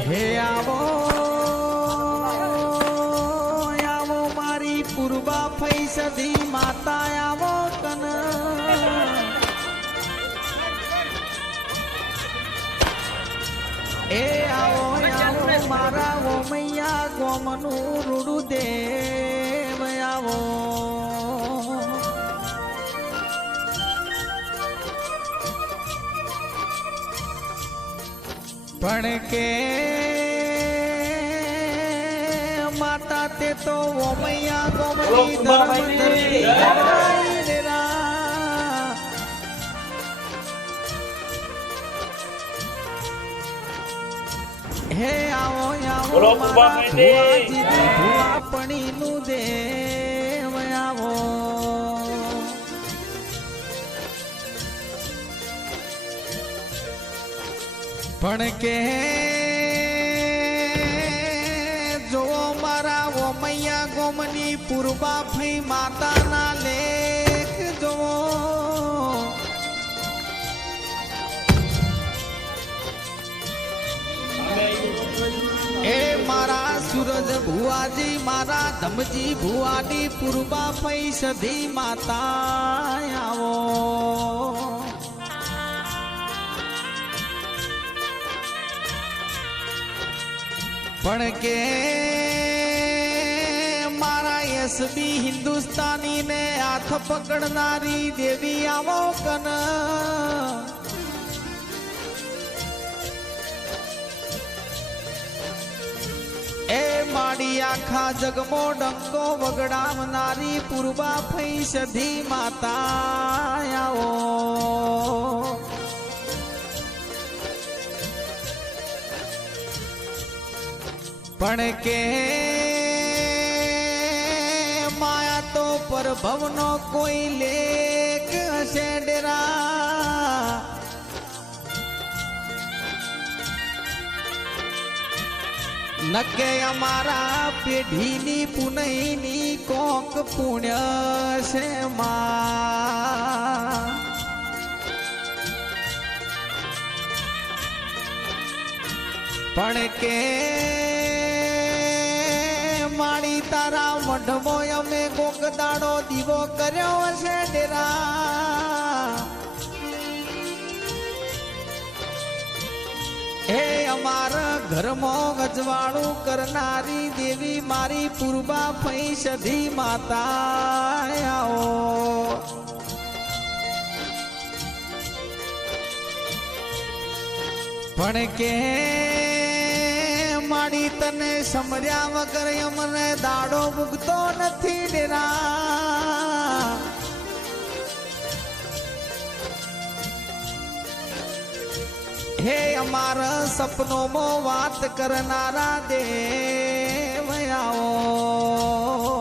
હે આવો આવો મારી પૂર્વા ફૈસદી માતા આવો કન એ આવો આવો મારા ઓમૈયા ગોમનું રૂડું દેવ આવો પણ કે માતા તે તો ઓમૈયા ગોમની ધર્મ હે આવો આવો ભુવા પણી નું દેવ આવો પણ કે જો મારા ઓમૈયા ગોમની પૂર્વા ફઈ માતાના લેખ જો એ મારા સૂરજ ભુવાજી મારા ધમજી ભુવાની પૂર્વા ફઈ સધી માતા આવો પણ કે મારા એસબી હિન્દુસ્તાની ને હાથ પકડનારી દેવી આવો કન એ માડી આખા જગમો ડંકો વગડાવનારી પૂર્વા ફઈ સધી માતા આવો પણ કે માયા તો પરભવનો કોઈ લેખ હશે ડેરા નકે અમારા પેઢીની પુનઈની કોક પુણ્ય છે માં પણ કે મારી તારા મઢમો અમે ગોગદાડો દીવો કર્યો છે ડેરા હે અમારા ઘરમાં ગજવાળું કરનારી દેવી મારી પૂર્વા ફઈ સધી માતા આવો પણ કે માડી તને સમર્યા વગર અમને દાડો મૂકતો નથી ડેરા હે અમારા સપનોમાં વાત કરનારા દેવ આવો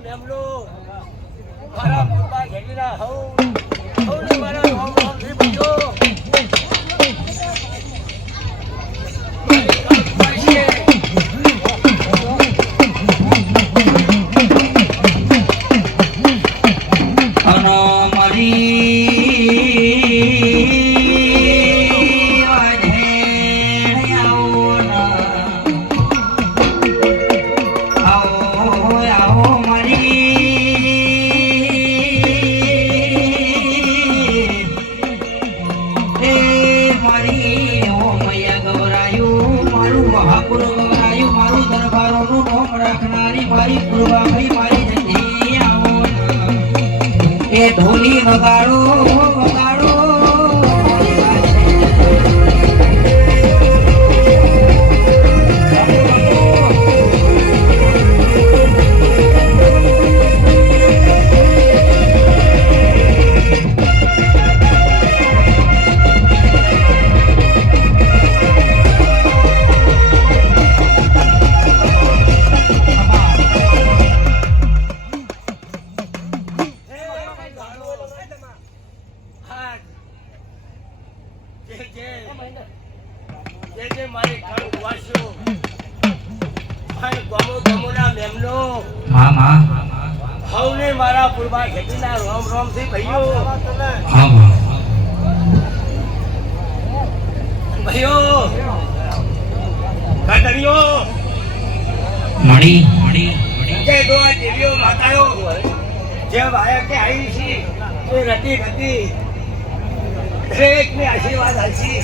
મેમલો મારા પૂર્વા ઘેરીના હઉ ને મારા રોમથી ભાઈઓ ઢોલી વગાડો વગાડો મારા પૂર્વા ખેતીના રોમ રોમ થી ભાઈઓ ભાઈઓ કાટરીઓ મણી મણી કે દોઆ દેવીઓ માતાઓ જે વાયા કે આવી છે એ રતી રતી દરેક ને આશીર્વાદ આશી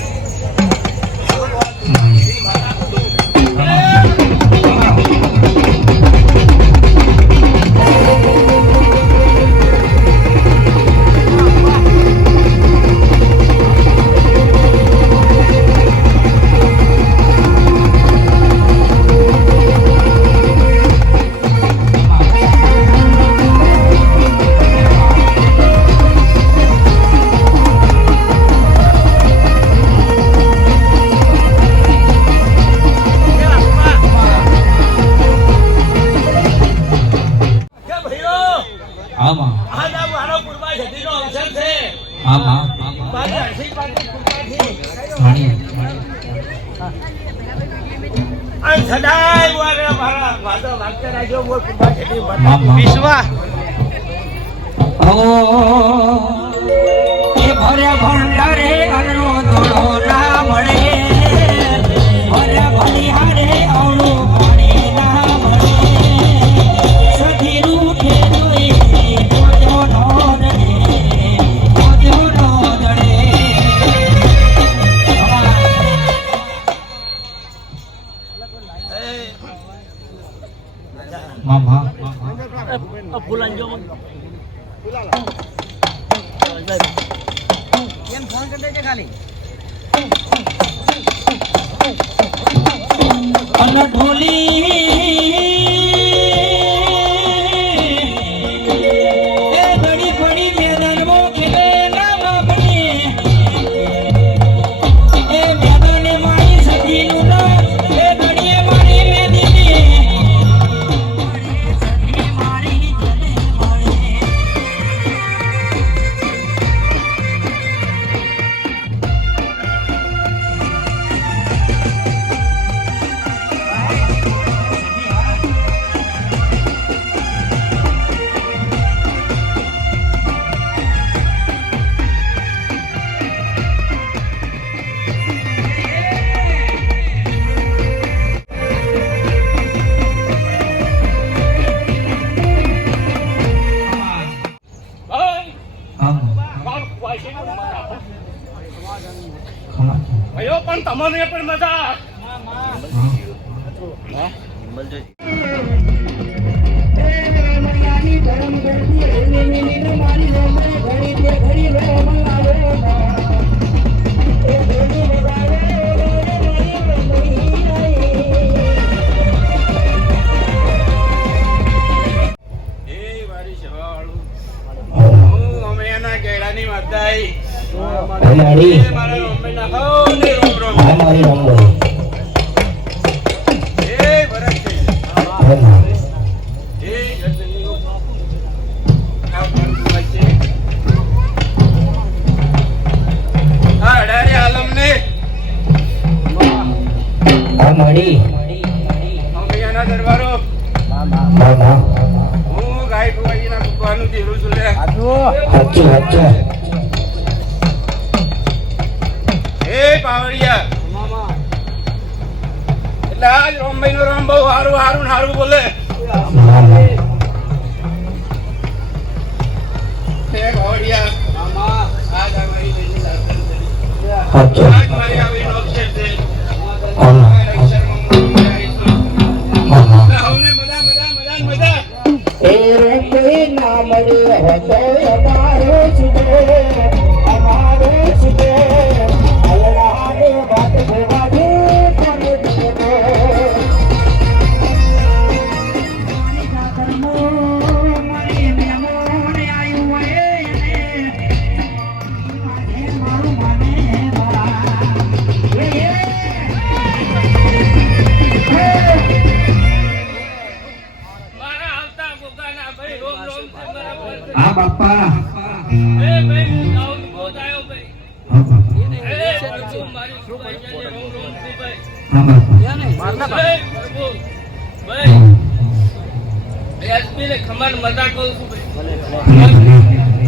વિશ્વા ભરે ભંડારે અનરો થોડો ના મળે ભરે ભલિહારે અવળું પાણી ના મળે સધી રૂઠે જોઈ પોજો નો દડે પોજો નો દડે મામા ફૂલાંજો એમ ફોન કરી દેજે ખાલી અન ઢોલી એ ઘડી ઘડી મેદાનમાં ખેલે ના બની એ મેદાને મારી સખીનું ના એ ઘડીએ મારી મેદીની ભાઈઓ પણ તમને પણ મજા કેળાની માતા મારા રોમે ના હો ને રોમ રોમ મારી રોમ એ ભરત એ જતની આ પણ છે ભગવાનનું જીરું છું લે. સાચું સાચું એ પાવડિયા એટલે આજ રોમભાઈ નું રામ બહુ હારું હારું હારું બોલે. એ પાવડિયા આજ અમારી બેની લાગણી છે. સાચું આજ મારી આવી નોકશેર છે. હા હવને મજા મજા મજા મજા. એ રંગઈ ના મળે હતો અમારો સુબે અલ્લાહને વાત ભેગા દે તને દેવો મારા આવતા ગોગાના ભાઈ રોમ રોમ છે બરાબર છે. હા બાપા એ ભાઈ હું આવું બહુ આવ્યો ભાઈ. હા બાપા એ પ્રભુ મારી કૃપા છે રોમ રોમ છે ભાઈ. હા બાપા એ પ્રભુ ભાઈ એસપી ને ખમણ મજા કહું છું ભાઈ.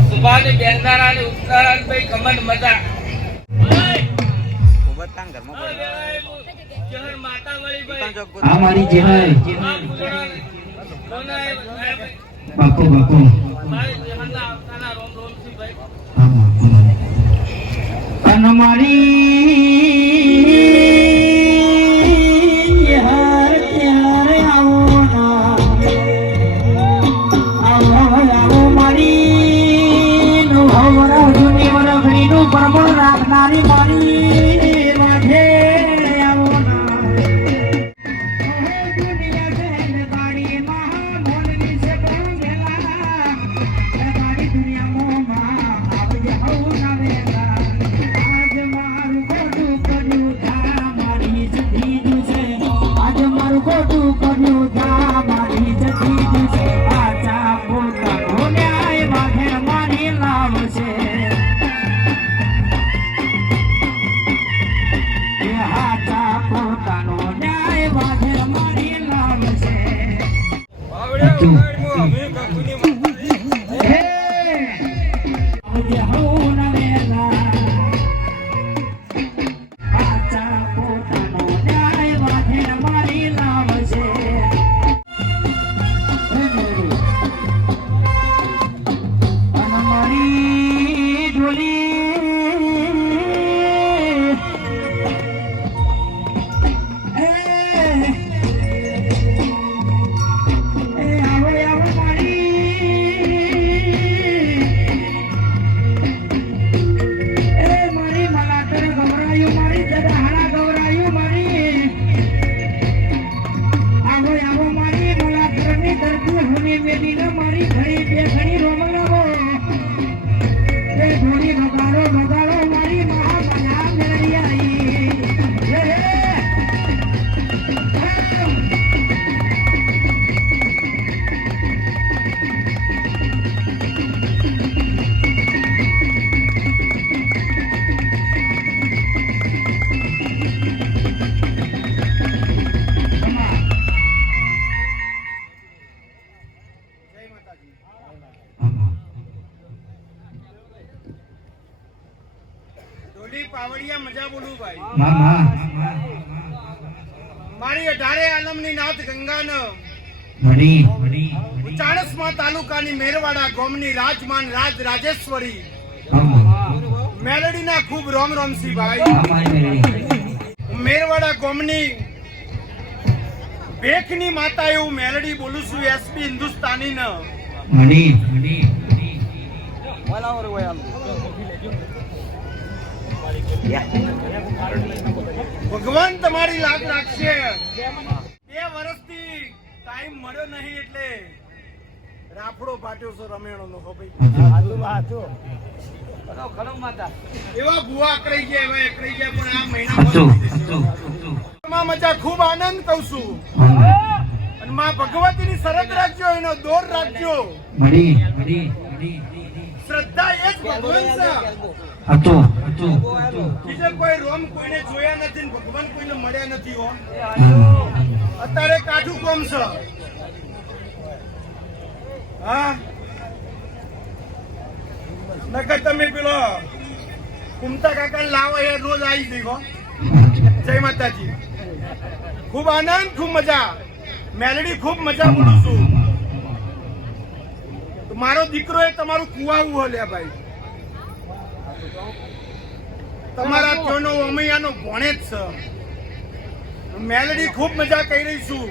સુભાને બેંદારા ને ઉતારા ને ભાઈ ખમણ મજા. ભાઈ જહર માતા વાળી ભાઈ. આ મારી જેહર આ પૂરા કોના ભાઈ બાપુ બાપુ મારી જહરના આવતાના રોમ રોમ છે ભાઈ. હા બાપુ અને મારી જેહર ત્યારે આવો ના આવો મારી નો હવરા જૂની વરઘડી નું પરમળ રાખનારી મારી વાઢે આવો ના દુનિયા છે ગાડી મહા મોલની છે બોંગેલા ગાડી દુનિયા મોમાં આવજે હઉ ના વેલા આજ મારું ખોટું કર્યું તા મારી જતી છે આજ મારું ખોટું કર્યું તા મારી જતી છે પાછા પોતાનો ન્યાય માથે મારી લાવશે એ હાચા પોતાનો ન્યાય માથે મારી લાવશે પાવડિયા વગાડમાં અમે કાકુની હે આવજે હઉ ના વેલા પાછા પોતાનો ન્યાય માથે મારી લાવશે અને મારી ઢોલી એ આવો આવો મારી મલાતર ગવરાયું મારી જડાહાડા ગવરાયું મારી આવો મારી મલાતરની દર્દી હોની મેદીને મારી ઘણી બે ઘણી રોમલાવો એ ઘણી વગાડો મારી મહા મજા મેળવી આવી ડોલી પાવડિયા મજા બોલું ભાઈ. મામા મારી 18 આલમની નાથ ગંગાન મણી ચાણસ્મા તાલુકાની મેરવાડા ગામની રાજમાન રાજેશ્વરી મેલડીના ખૂબ રોમ રોમ સી ભાઈ. મેરવાડા ગામની ભેખની માતા એવું મેલડી બોલું છું એસપી હિન્દુસ્તાની ન ભગવાન તમારી લાગ રાખશે. 2 વર્ષથી ટાઈમ મળ્યો નહીં એટલે રાફડો પાટ્યો છો રમેણો નો એવા ભૂવા અકળાઈ ગયા પણ આ મહિના મજા ખૂબ આનંદ કહું છું. અને માં ભગવતીની શરત રાખજો, એનો દોર રાખજો. શ્રદ્ધા એ જ ભગવાન છે. બીજા કોઈ રોમ કોઈને જોયા નથી ને ભગવાન કોઈને મળ્યા નથી. હો અત્યારે કાઠું કોમ છે. હા નકર તમે પેલો કુમતા કાકા લાવો એ રોજ આવી દેખો. જય માતાજી. ખૂબ આનંદ, ખૂબ મજા. મેલડી ખૂબ મજા બોલું છું. મારો દીકરો એ તમારું કુવાવું હલે ભાઈ. તમારા ત્યોનો અમૈયાનો ભણે જ છે. મેલડી ખૂબ મજા કરી રહી છું.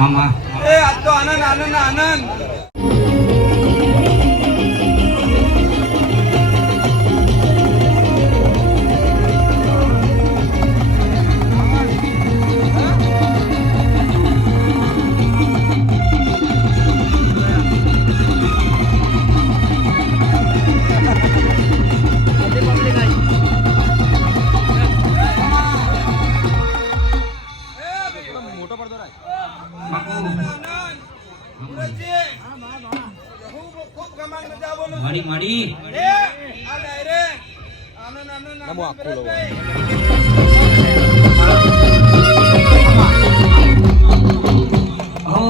મામા એ આજ તો આનંદ આનંદ આનંદ. સુરજજી ખૂબ કમાલ મજા બોલું છું. મળી મળી એ આ ડાયરેક્ટ આનંદ ભરતભાઈ. ઓ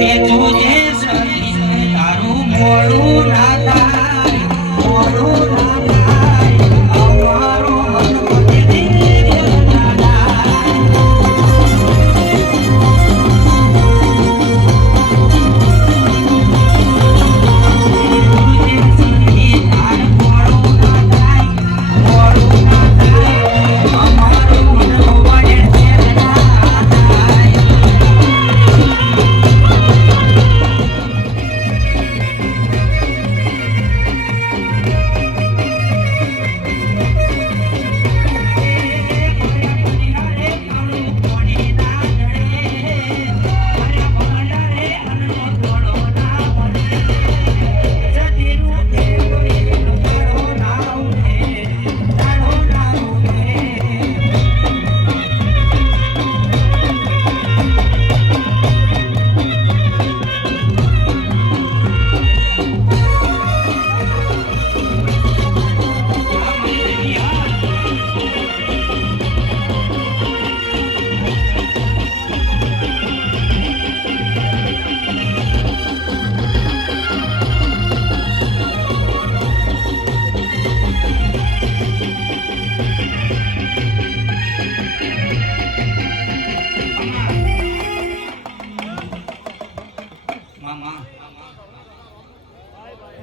એ જોજે સરી તારું મોડું ના થાય મોડું ના થાય અમારું મન પતિ ના થાય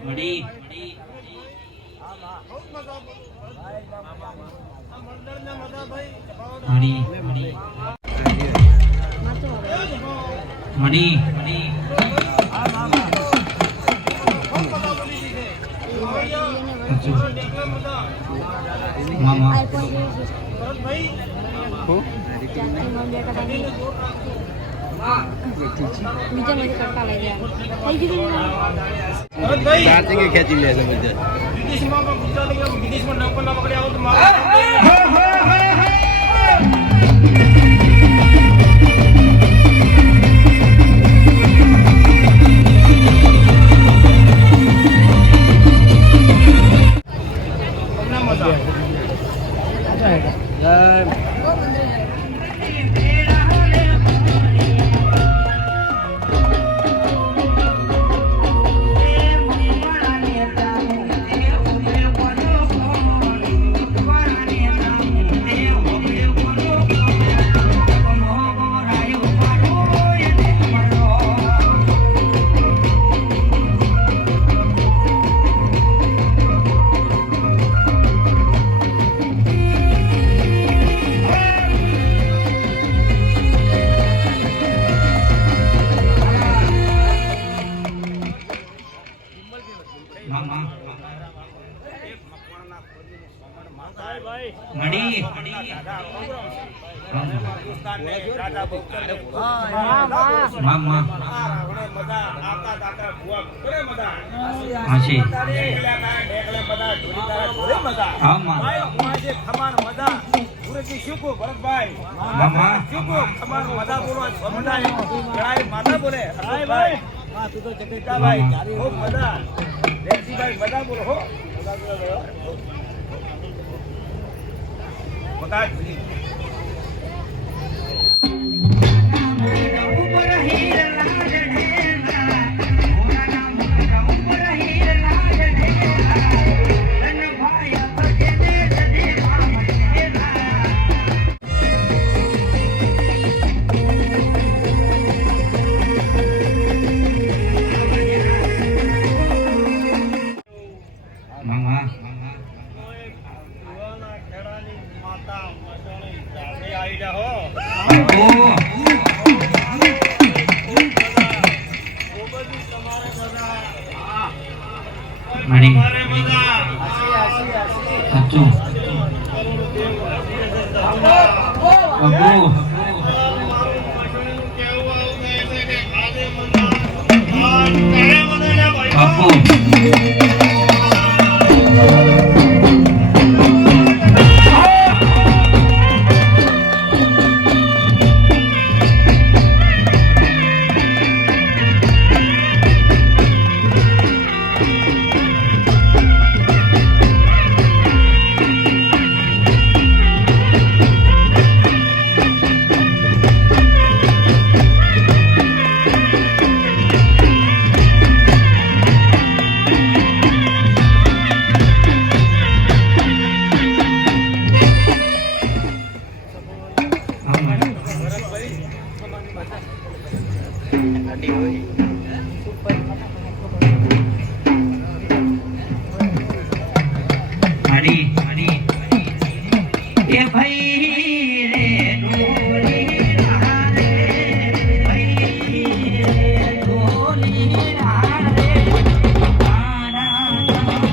મળી મળી મળી મામા બીજા મને કરતા લઈ ગયા થઈ ગયું ભરતભાઈ ખેંચી લે છે વિદેશમાં નોકર ના પકડી આવો તો મારો મળી મામા હાજી હા મા મામા માતા બોલે ભાઈ તું તો જગતા ભાઈ ખૂબ મજા ભાઈ મજા બોલો હો બતા મળી સાચું બાપુ એ ભાઈ રે ઢોલી રારે, ભાઈ રે ઢોલી રારે, તારા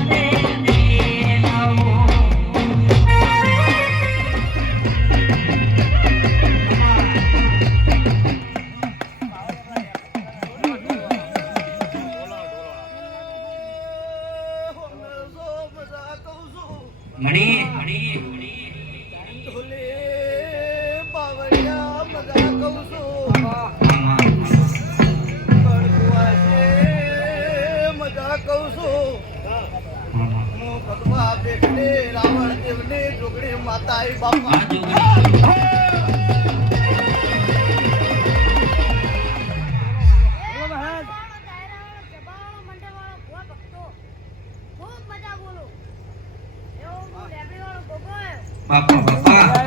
રે દેનાઓ. મણી રાવણ દેવને જોગણી માતા બાપા બાપા બાપા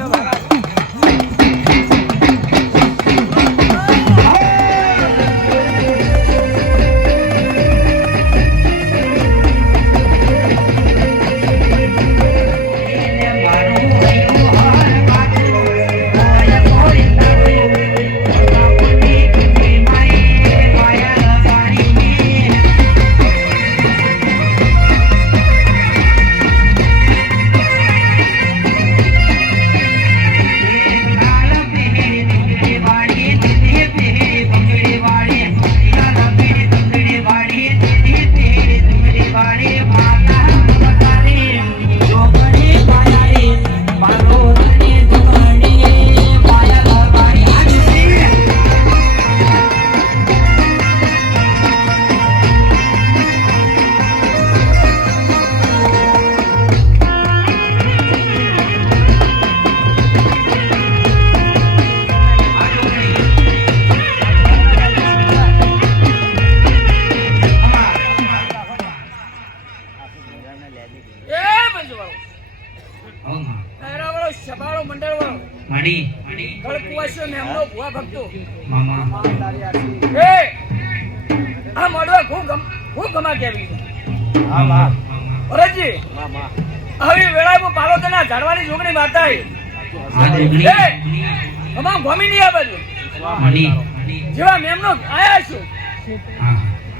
ઝાડવાની જોગણી માતા તમામ ગમી નહીં આ બાજુ જેવા મેમનો આયા છું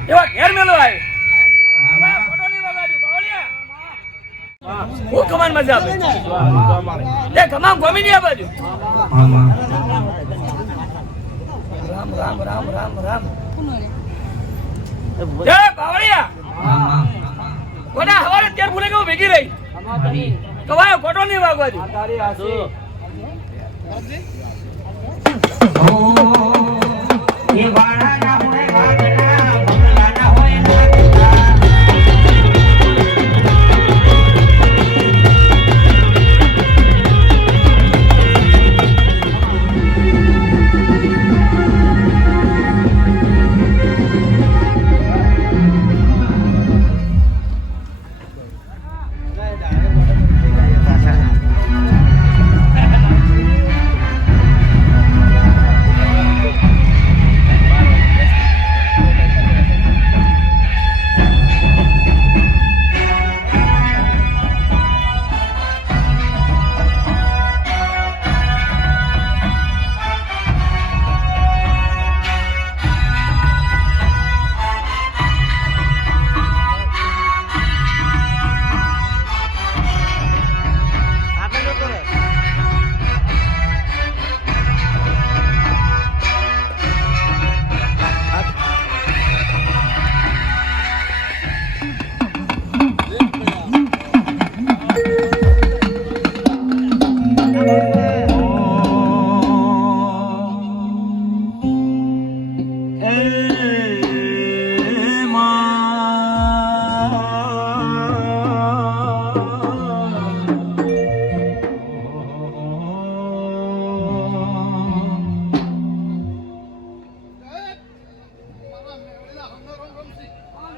એવા ઘેર મેલો આવ્યો ફોટો નહીં વગાડ્યું બાવળિયા હું કમાન મજા આવે એ તમામ ગમી નહીં આ બાજુ રામ રામ રામ રામ રામ જય બાવળિયા કોડા હવારે તેર ભૂલે ગયો ભેગી રહી કવાયો ખોટો નહીં વાગવા દે તારી આસી ઓ એ વાળા ના હોય વાગના બંગલા ના હોય નાગના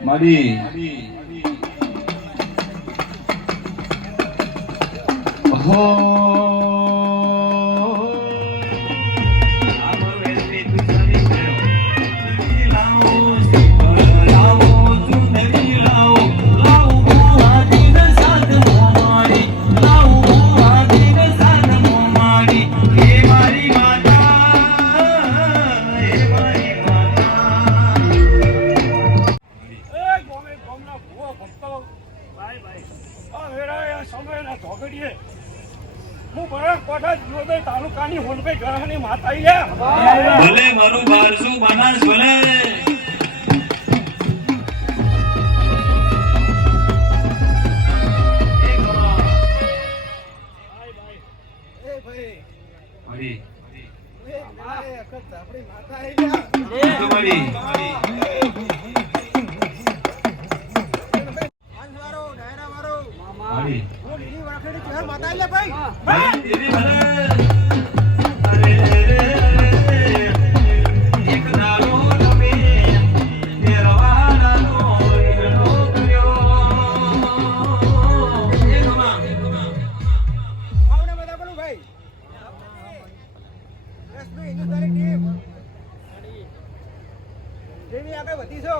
Mari. માની હોનભાઈ ગ્રહની માતા લ્યા ભલે મારું બારસું બનાસ ભલે મારી તમારી મારી માતા લ્યા ભાઈ દેવી ભલે અરે એક નાનો નમે નિર્વાણનો ઈગણો કર્યો એ ગમા આવડે બધા બોલું ભાઈ રસભાઈ હિન્દુસ્તાની ટીમ જેવી આગળ વધી છો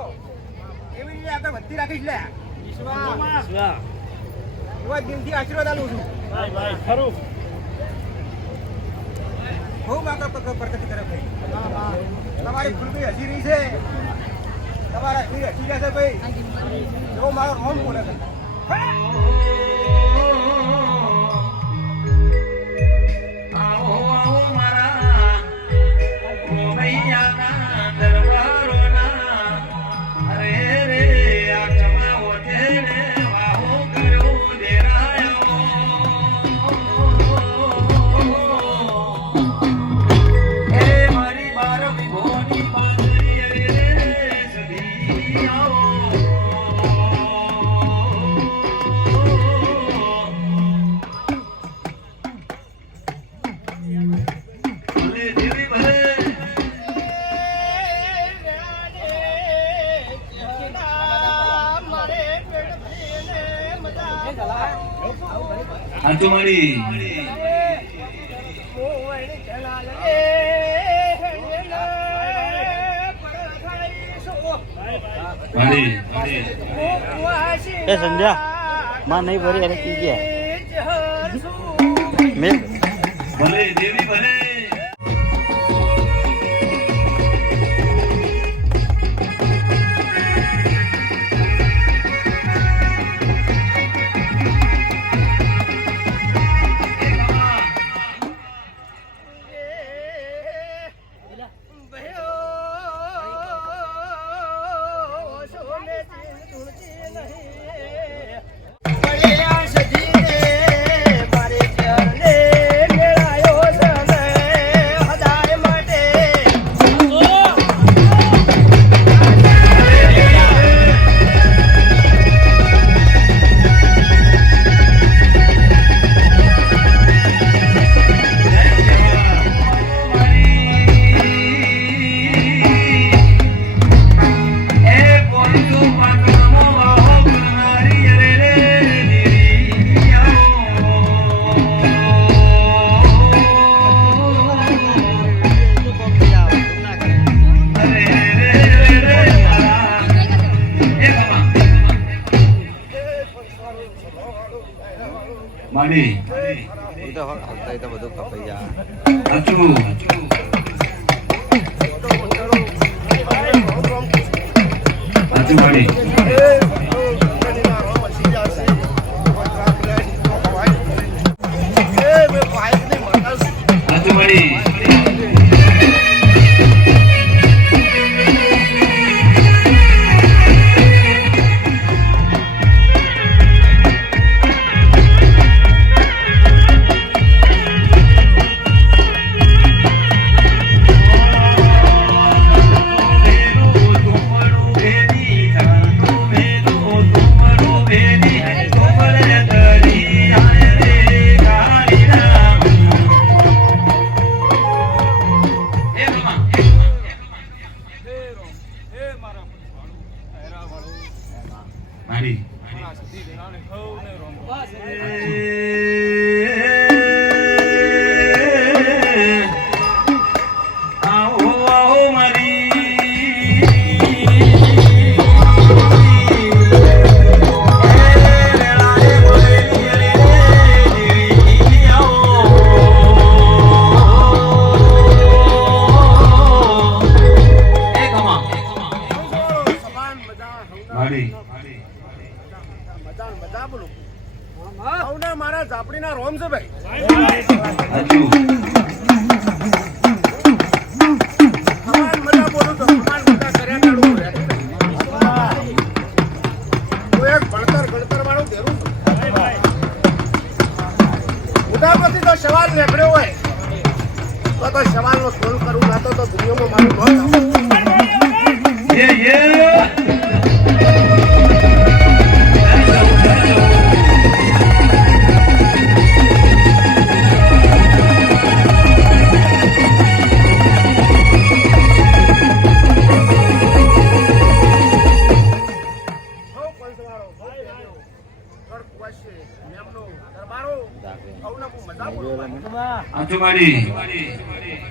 એવી રીતે આગળ વધતી રાખીશ લે વિશ્વાસ એવા દિલથી આશીર્વાદ આલું છું ભાઈ ખરું ખૂબ આગળ પ્રગતિ કરે ભાઈ તમારી ફૂલભાઈ હસી રહી છે તમારા હસી રહ્યા છે ભાઈ જો મારો રોમ બોલે છે આવો આવો મારા ગોમૈયાના દરબારોના અરે રે આઠમા ઓઢેને વાહો કર્યો ડેરાયો એ મારી બાર વિભોની બાંધરી અરે રે સધી આવો ભલે દેવી ભલે હાચું મારી મારી એ સંધ્યા માં નહીં ભરી અરે પી ગયા મેં ભલે દેવી ભલે મારી તો હલતા તો બધું કપાઈ જાય હાચું હાચું મારી હાચું મારી મારી આવો આવો મારા ઝાપડીના રોમ છે ભાઈ હાચું સાચું મારી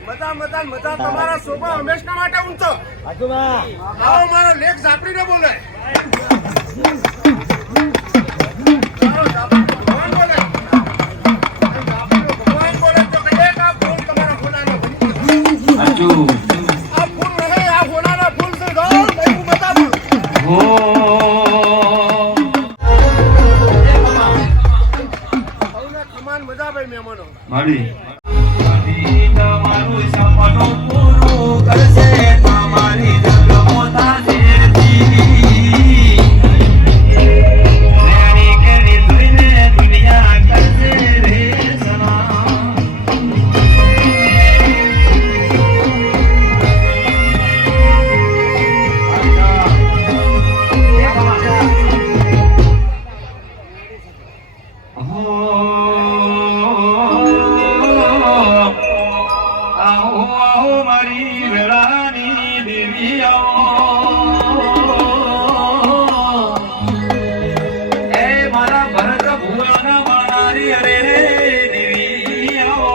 મજા મજા મજા તમારા શોભા હંમેશના માટે ઊંચો આવો મારો લેખ ઝાપડીને બોલે ભગવાન બોલે તો કદાચ આ ફૂલ તમારા ફૂલાનો બની સાચું આ ફૂલ નહીં આ ફૂલાના ફૂલ છે ગો હું બતાવું હો સૌને સમાન મજા ભાઈ મહેમાનો મારી તમારું સપનું પૂરું કરશે તમારી જગમોતા દેવી રેણી કેવી જોઈને દુનિયા કરશે રે સલામ આવો આવો મારી વેળાની દેવી આવો એ મારા ભરત ભુવન મારી અરે રે દેવી આવો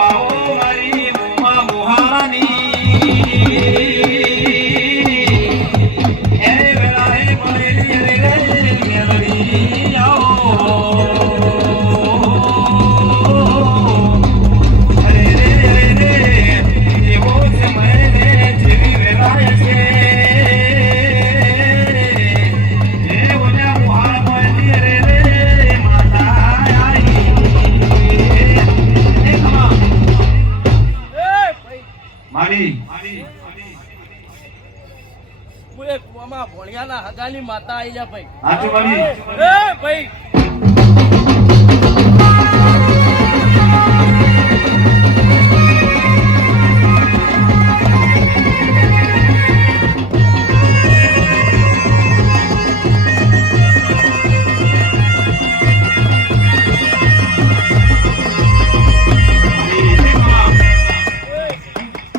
આવો મારી મુમા મુહાની એ વેળાએ મારી અરે રે મેલડી મારી ભોળિયાના હગાની માતા આઈ જા ભાઈ સાચું મારી એ ભાઈ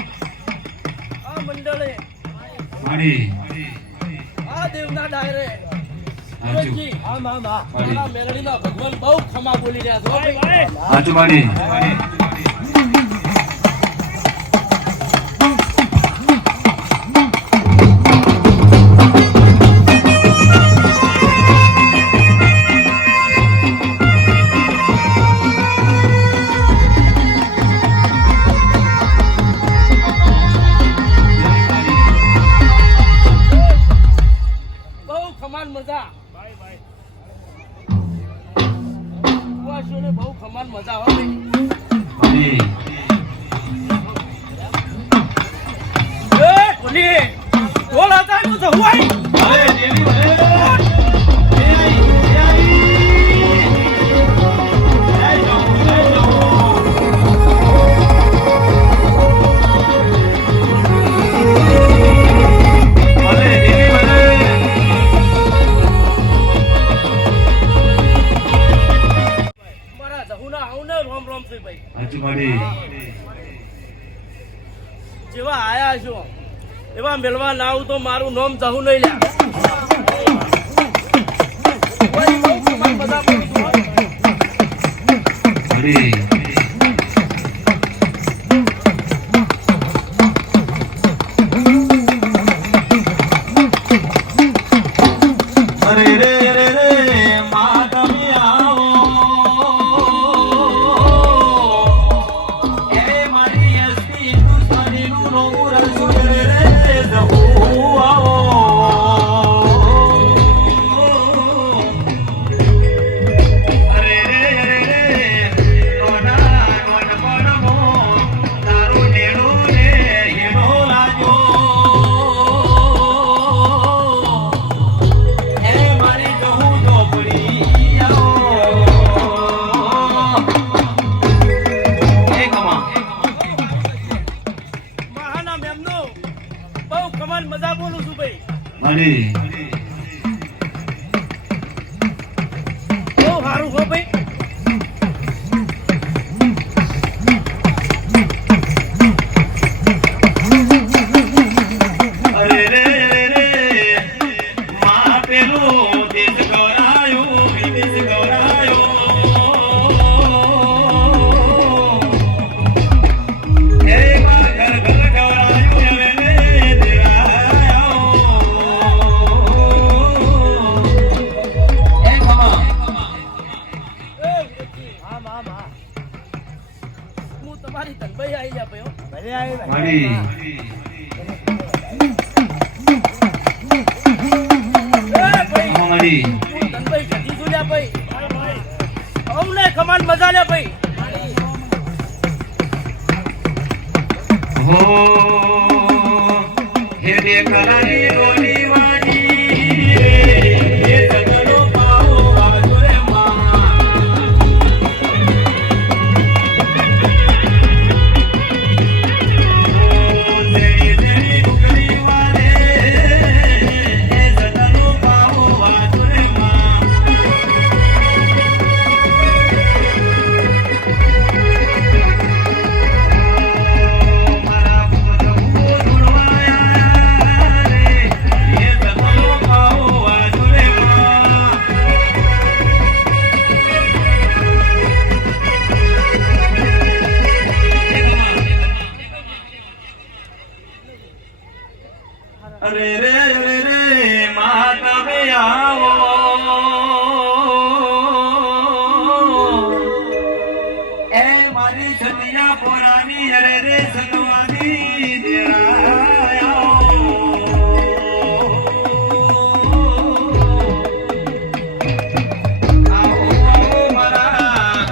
આ મંડળે મારી આ દેવના ડાયરે સાચું આમ આમ આ મારા મેલડીના ભગવાન બહુ ખમા બોલી રહ્યા છે હો ભાઈ સાચું મારી બહુ ખમાન મજા કુવાસીઓને બહુ ખમાન મજા હો ભાઈ મારી એ કોની બોલ હતા તું તો હું આઈ અરે દેવી ભલે મારા જહુના આવું ને રોમ રોમ થી ભાઈ સાચું મારી જેવા આયા છો એવા મેળવા ના આવું તો મારું નામ જહુ નહીં લ્યા કોઈ બહુ ખમાન મજા બોલું છું હો. મારી અરે રે રે રે મા તમે આવો એ મારી અસ્તી દુશ્મનીનું રોગું રસું રે રે જહુ આવો અરે રે રે રે નોના નોન પડમો તારું નેણું રે હેનો લાગ્યો એ મારી જહુ ઝોપડી આવો એ કમા મહાના મેમનો બહુ ખમાન મજા બોલું છું ભાઈ મારી બહુ સારું હો ભાઈ અરે રે રે રે મા પેલો દેશ ગરાયો તમારી ધનભાઈ આવી જા ભાઈ મારી મારી ધનભાઈ કદી જોડ્યા ભાઈ અમને કમાન મજા લે ભાઈ હો હે દેખરાની રોની વાજી એ સગનો પાઓ વાજુરે માં તેરી તેરી ડુકરી વાલે એ સગનો પાઓ વાજુરે માં અરે રે રે રે માતા બે આવો એ મારી સતિયા પોરાની અરે રે સનવાની દેરાયો આવો આવો મારા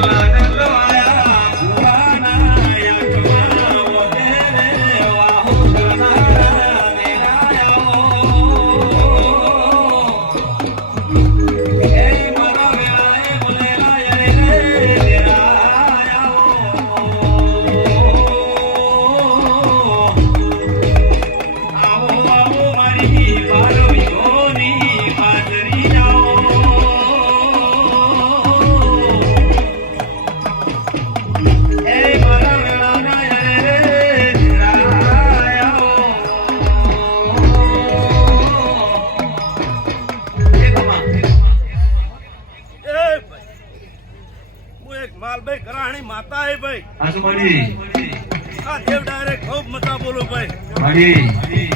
લાડલો આયા ભુવાના યકમા ઓરે વાહુ માલભાઈ ઘરાણી માતા હે ભાઈ આસુ મારી આ દેવ ડાયરેક્ટ ખૂબ મજા બોલો ભાઈ મારી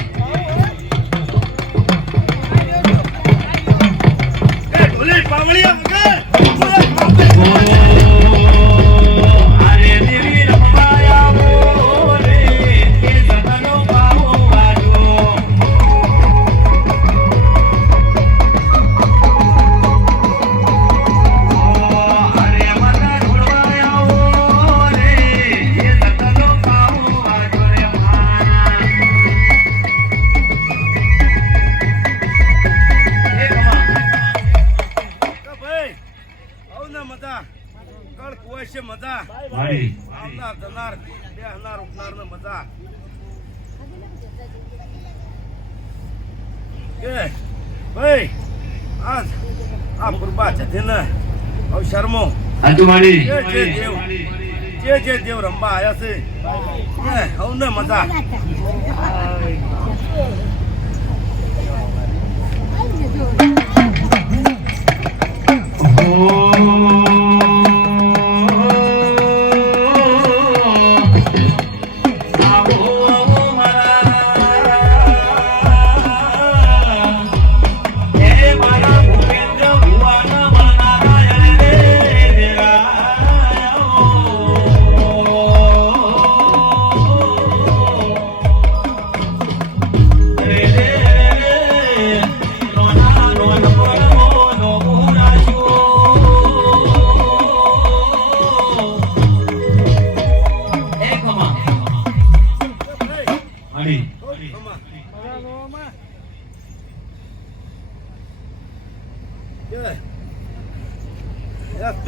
એ ઢોલી પાવળિયા વગર અરે દેવી રમાયા રે એ સગનો પાઓ વાજો અરે મના ઢોળવાયા રે એ સગનો પાઓ વાજો રે માના એ કમા કે ભાઈ આવને મજા કળ કોઈ છે મજા મારી આવનાર જનાર બેહનાર ઉઠનાર ને મજા કે ભાઈ આ પુરબા છે ને હવે શર્મો આસુ મારી જે દેવ રંબા આયા છે કે આવને મજા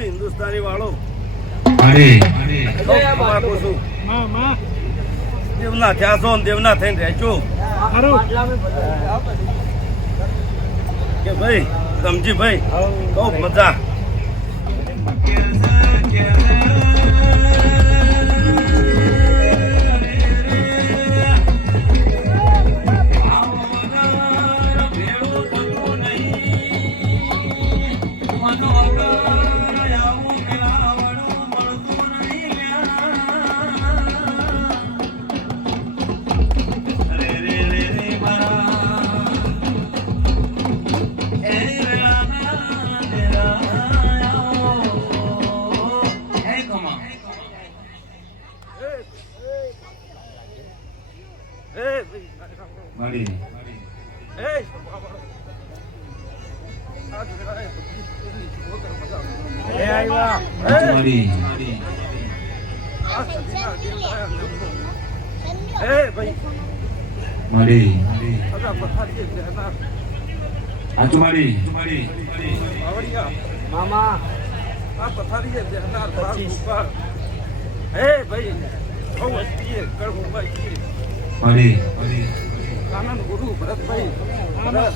હિન્દુસ્તાની વાળો દેવના થયા છો ને દેવના થઈને રહેજો કે ભાઈ સમજી ભાઈ બહુ મજા એ મળી મળી મળી આચુ મળી મામા આ પથારી છે દેહનાર બાર ઉપર હે ભાઈ બહુ વસ્તી કળવું ભાઈ મળી આનંદ ગુરુ ભરતભાઈ ભરત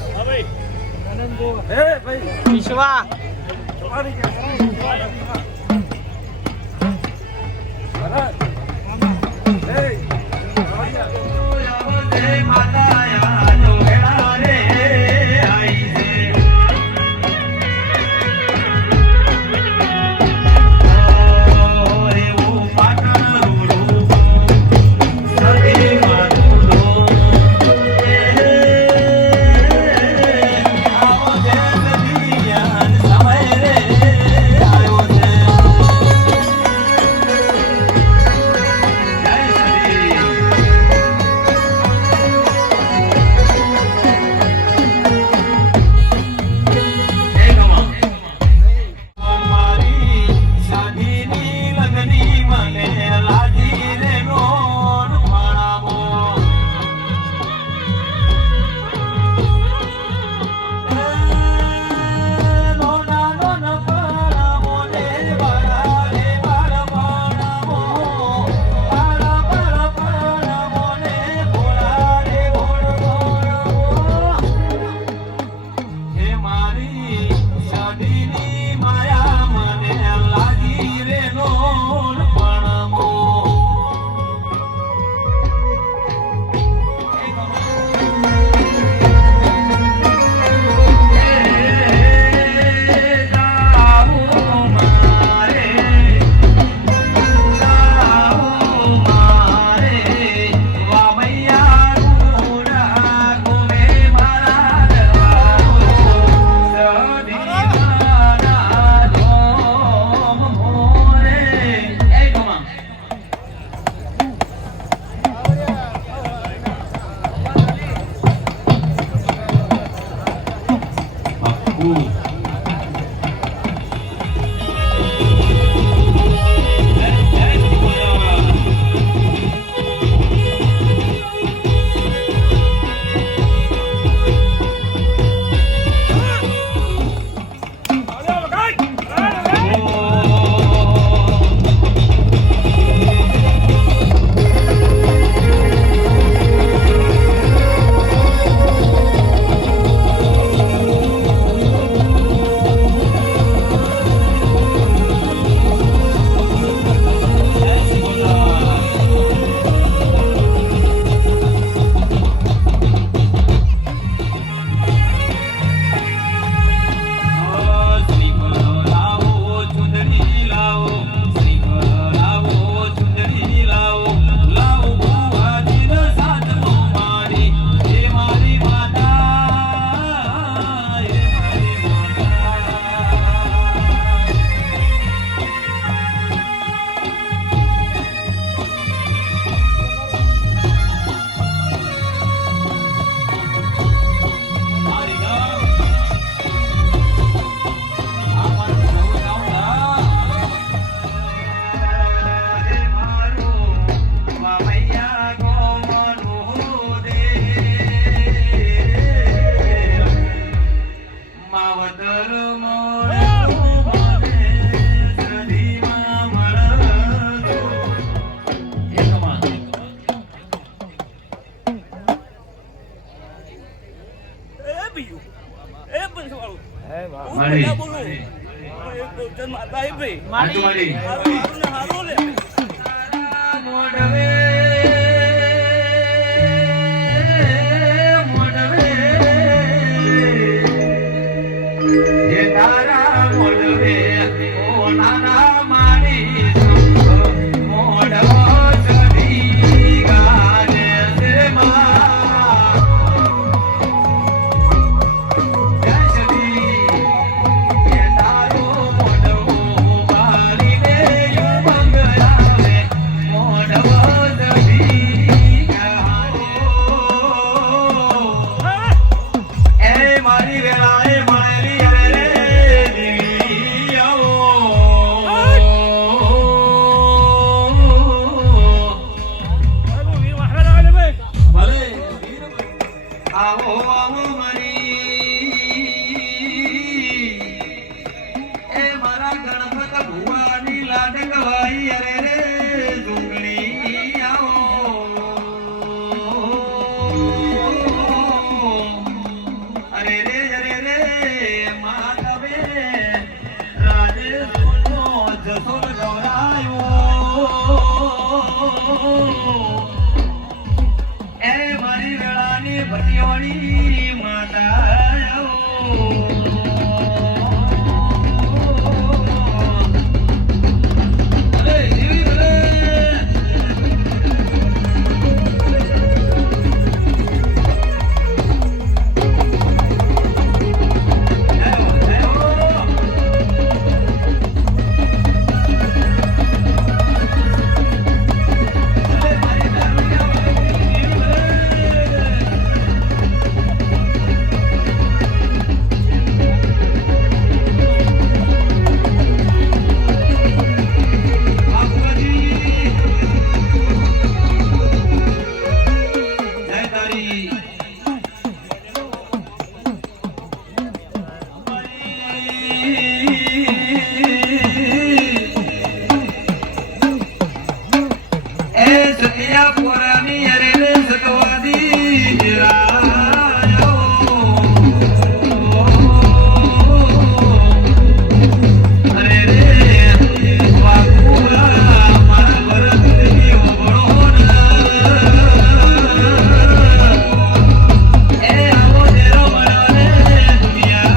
હે ભાઈ વિશ્વા તમારી કે ભરત હે મંગળ સતિયા પોરાની અરે રે સકવાદી રાયો અરે રે વાકુરા મારા ભરતની ઓળો એ આવો દેરો બનાવે દુનિયા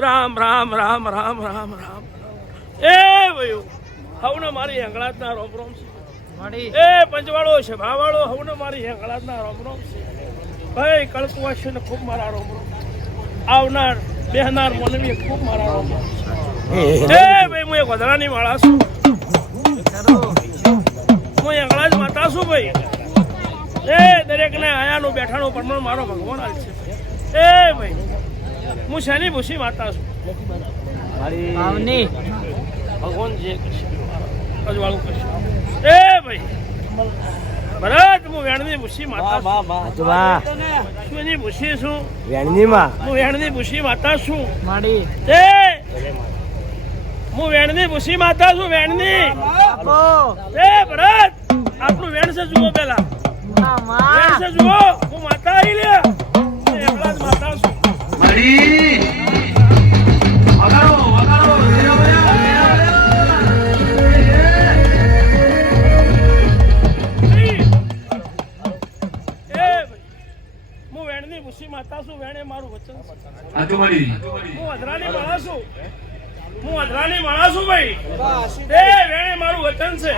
રામ રામ રામ રામ રામ રામ એ ભયો હવને મારી હેંગળાતના રોમ રોમ છે એ પંચવાળો છે ભાવાળો હવને મારી હેંગળાતના રોમ રોમ છે ભાઈ કળકુવાસી ને ખૂબ મારા રોમ રોમ આવનાર બેહનાર મોનવી ખૂબ મારા રોમ રોમ એ ભાઈ હું એક વધારાની માળા છું હું હેંગળા જ માતા છું ભાઈ એ દરેકને આયાનું બેઠાનું પરમાણ મારો ભગવાન હાલ છે એ ભાઈ હું શેની ભૂસી માતા છું ભગવાન જે અજવાળું કરશે એ ભાઈ ભરત હું વેણની ભૂસી માતા છું એની ભૂસી છું હું વેણની ભૂસી માતા છું એ હું વેણની ભૂસી માતા છું વેણની એ ભરત આપણું વેણ છે જુઓ પેલા વેણ છે જુઓ હું માતા આવી લે એકલા જ માતા છું મળી વગાડો વગાડો હું વેણની ભૂસી માતા છું વેણે મારું વચન છે આ તો મળી હું અધરાની માળા છું હું અધરાની માળા છું ભાઈ તે વેણે મારું વચન છે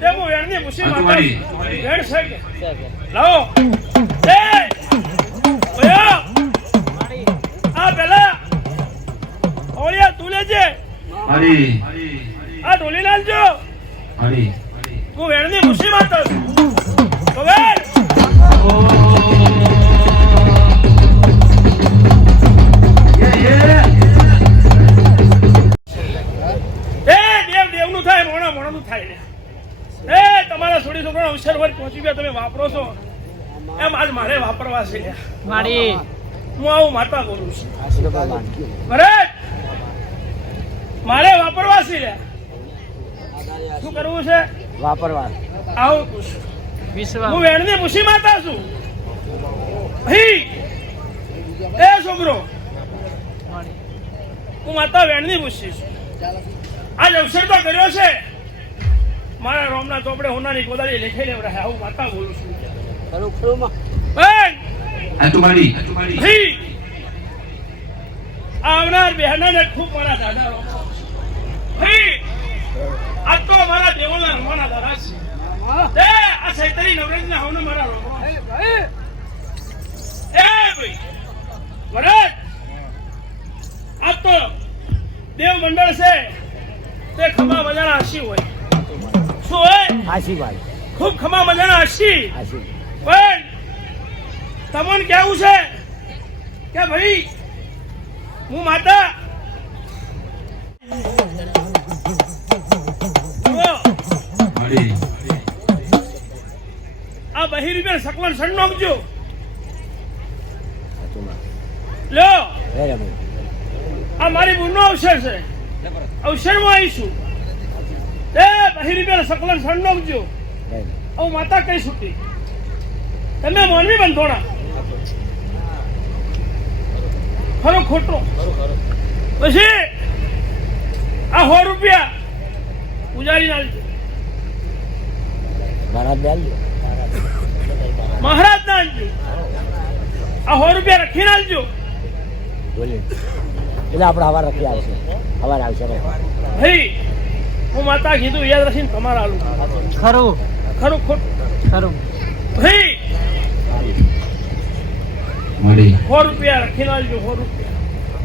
તે હું વેણની ભૂસી માતા છું વેણ છે કે લાવો એ ભયા આ પેલા ઓળિયા તું લેજે મળી આ ઢોલી લાલજો મળી હું વેણની ભૂસી માતા છું તો વેણ દેવનું થાય મોણા મોણાનું થાય ને એ તમારા છોડી છોકરા અવસર પર પહોંચી ગયા તમે વાપરો છો એમ આજ મારે વાપરવા છે મારી હું આવું માતા બોલું છું ભરત મારે વાપરવા છે શું કરવું છે વાપરવા આવું છું હું વેણની ભૂસી માતા છું ભાઈ એ છોકરો હું માતા વેણની ભૂસી છું આજ અવસર તો કર્યો છે મારા રોમના ચોપડે હોનાની કોદાળી લેખાઈ લેવડાય આવું માતા બોલું છું આ તો મળી આવનાર બહેનોને ખૂબ મારા દાદા આ તો મારા દેવોના રમવાના દાદા છે આ સૈતરી નવરંગના હવને મારા રોમ એ ભાઈ ભરત આ તો દેવ મંડળ છે તે ખમા મજાના હસી હોય શું હોય આશીર્વાદ ખૂબ ખમા મજાના હસી પણ તમને કેવું છે કે ભાઈ હું માતા આ બહી રૂપિયા સકવન સણ નાખજો લો આ મારી બુનો અવસર છે અવસરમાં આવીશું એ બહી રૂપિયા સકવન સણ નાખજો હું માતા કઈ છૂટી તમે મોનવી બંધોણા ખરો ખોટો પછી આ 100 રૂપિયા પૂજારી નાલજો મહારાજ ના આલજો આ 100 રૂપિયા રાખીને આલજો એટલે આપણે હવાર રાખી આવશે હવાર આવશે ભાઈ હું માતા કીધું યાદ રાખીને તમારા આલુ ખરું ખરું ખોટું ખરું ભાઈ મળી 100 રૂપિયા રાખીને આલજો 100 રૂપિયા